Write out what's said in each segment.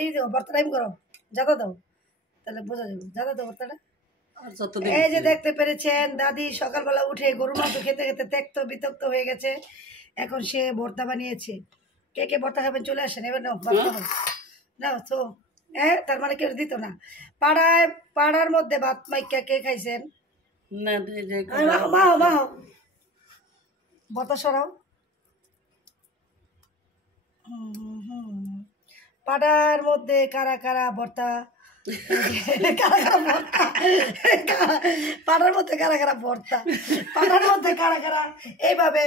এই দাও ভর্তা টাইম করো জাদা দাও তাহলে বোঝা যাবে জাদা দাও ভর্তাটা এই যে দেখতে পেরেছেন দাদি সকালবেলা উঠে গরুর মাংস খেতে খেতে ত্যক্ত বিতক্ত হয়ে গেছে এখন সে ভর্তা বানিয়েছে কে কে ভর্তা খাবেন চলে আসেন এবার নাও ভর্তা নাও তো হ্যাঁ তার মানে কেউ দিত না পাড়ার মধ্যে ভাত মাইকা কে খাইছেন মাও মাও ভর্তা সরাও পাড়ার মধ্যে কারা কারা ভর্তা পাড়ার মধ্যে কারা কারা ভর্তা পাড়ার মধ্যে কারা কারা এইভাবে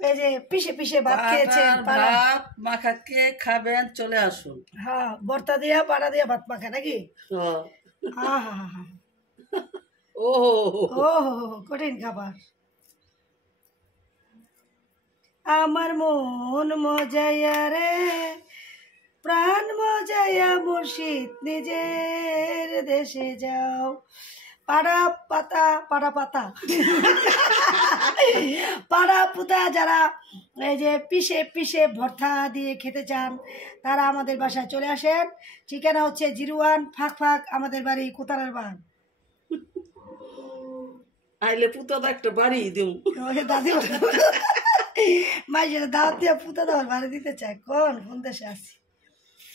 এই যে পিষে পিষে ভাত খেয়েছেন ভাত মাখা কে খাবেন চলে আসুন হ্যাঁ ভর্তা দিয়া পাড়া দিয়া ভাত মাখা নাকি ও কঠিন খাবার আমার মন মজাইয়া রে প্রাণ মজাইয়া মুর্শিদ নিজের দেশে যাও পাড়া পুতা যারা এই যে পিষে পিষে ভর্তা দিয়ে খেতে চান তারা আমাদের বাসায় চলে আসেন ঠিকানা হচ্ছে 01 ফাঁক আমাদের বাড়ি কোতারার বাগ আইলে পুতা তো একটা বাড়ি দিও দাদি মাইজের দাওয়াত দিয়ে পুতা দেওয়ার বাড়ি দিতে চায় কোন দেশে আছি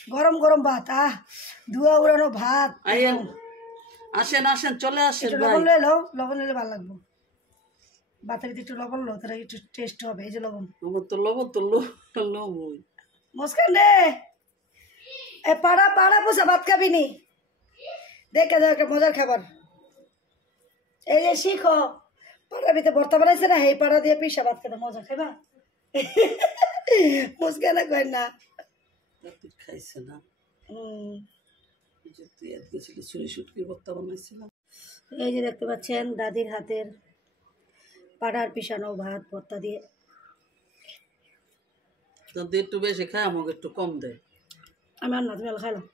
গরম গরম ভাত ধোয়া উড়ানো ভাত আসেন আসেন চলে আসেন লবণ লইলে ভালো লাগবে ভাতের ভিতরে একটু লবণ লো তাহলে একটু টেস্ট হবে এই যে লবণ মুস্কান রে পাড়া পোষা ভাত খাবি নি দেখে যাও একটা মজার খাবার এই যে শিখো পাড়ার ভিতরে ভর্তা বানাইছে না এই পাড়া দিয়ে পিসা ভাত খেতে মজা খাইবা মুস্কানে কয় না খাইছে না এই যে দেখতে পাচ্ছেন দাদির হাতের পাড়ার পিসানো ভাত ভর্তা দিয়ে একটু বেশি খাই আমাকে একটু কম দেয় আমি আর না তুমি খাইলাম